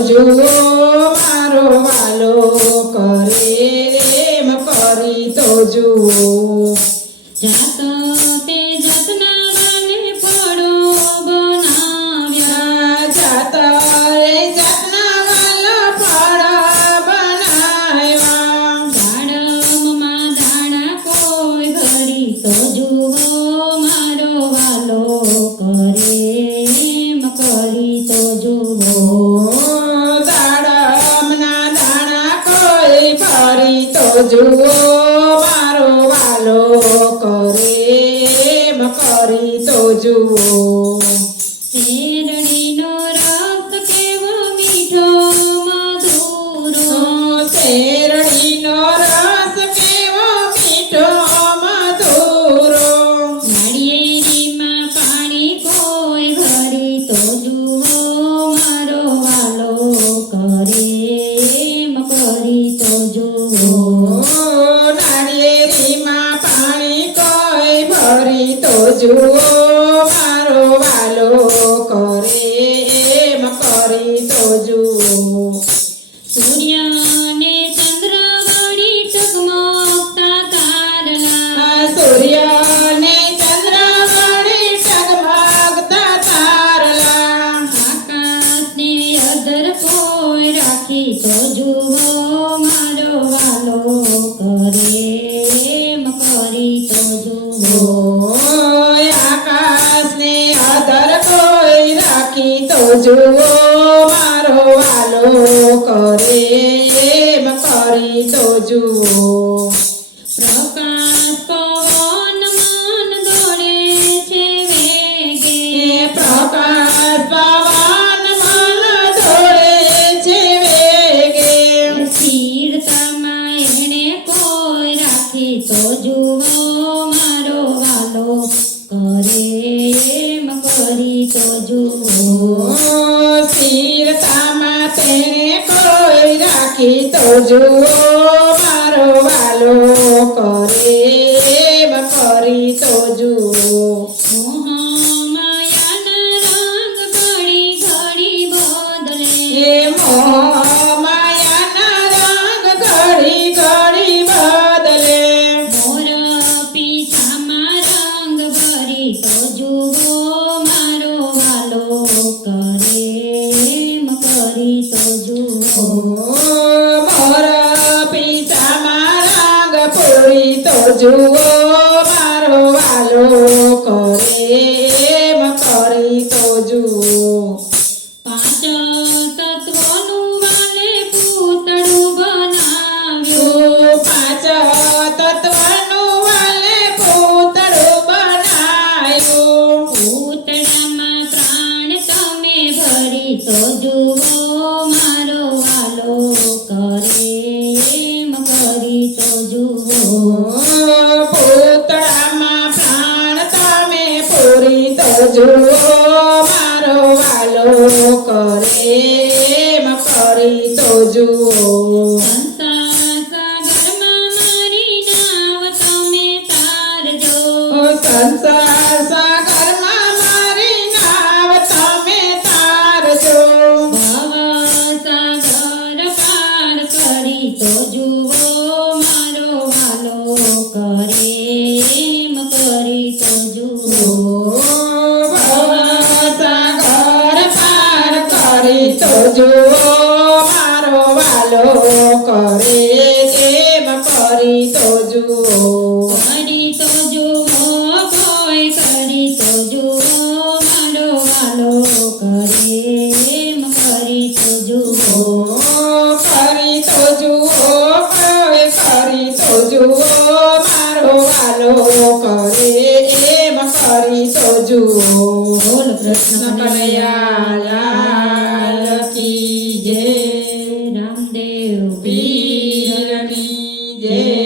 જુઓ મારો વાલો કરે એમ કરી તો જુઓ જાત તે જાતના વાલે ફળો બનાવ્યા જાત રે જાતના વાલા ફળ બનાવ્યા દાડમમાં દાણા કોઈ ઘડી તો જુઓ મારો વાલો કરે એમ કરી તો જુઓ દાડમના દાણા કોઈ ફરી તો જુઓ મારો વાલો કરે એમ કરી તો જુઓ શેરડીનો રસ કેવો મીઠો મધુરો શેરડીનો રસ કેવો મીઠો મધુરો નાળિયેરીમાં પાણી કોઈ ઘડી તો જુઓ મારો વાલો કરે એમ કરી તો જુઓ નાળિયેરીમાં પાણી કોઈ ભરી તો જુઓ મારો વાલો કરે એમ કરી તો જુઓ સૂર્ય ને ચંદ્ર વળી ચકમકતા તારલા સૂર્ય ને ચંદ્ર વડે ટગમગતા તારલા આકાશને અધર કોઈ રાખી તો જુઓ મારો વાલો કરે એમ કરી તો જુઓ આકાશને અધર કોઈ રાખી તો જુઓ મારો વાલો કરે એમ કરી તો જુઓ પ્રકાશ પવન મન દોડે છે વેગે પ્રકાશ પવન મન દોડે છે વેગે સ્થિરતામાં એણે કોઈ રાખી તો જુઓ મારો વાલો કરે એમ કરી તો જુઓ સ્થિરતામાં તેને કોઈ રાખી તો જુઓ મારો વાલો કરે એમ કરી તો જુઓ મોહમાયાના રંગ ઘડી ઘડી બદલે એ મોહમાયાના રંગ ઘડી ઘડી બદલે મોર પીછામાં રંગ ભરી તો જુઓ મારો વાલો કરે એમ કરી તો જુઓ મોર પીછામાં રંગ પૂરી તો જુઓ મારો વાલો કરે એમ કરી તો જુઓ પાંચ તત્વોનું વાલે પૂતળું બનાવ્યું પાંચ તત્વનું વાલે પૂતળું બનાવ્યું પૂતળામાં પ્રાણ તમે ભરી તો જુઓ મારો વાલો કરે એમ કરી તો જુઓ પૂતળામાં પ્રાણ તમે પૂરી તો જુઓ મારો વાલો કરે એમ કરી તો જુઓ સંસાર સાગરમાં મારી નાવ તમે તારજો સંસાર સાગરમાં મારી નાવ તમે તારજો ભવ સાગર પાર કરી તો જુઓ મારો વાલો કરે એમ કરી તો જુઓ સાગર પાર કરી તો જુઓ મારો વાલો કરે એમ કરી તો જુઓ કરી તો જુઓ કોઈ કરી તો જુઓ મારો વાલો કરે એમ કરી તો જુઓ કરી તો જુઓ કરી તો જુઓ મારો વાલો કરે એમ કરી તો જુઓ બોલ કૃષ્ણ કનૈયા લાલ કી જય રામદેવ પીરની જય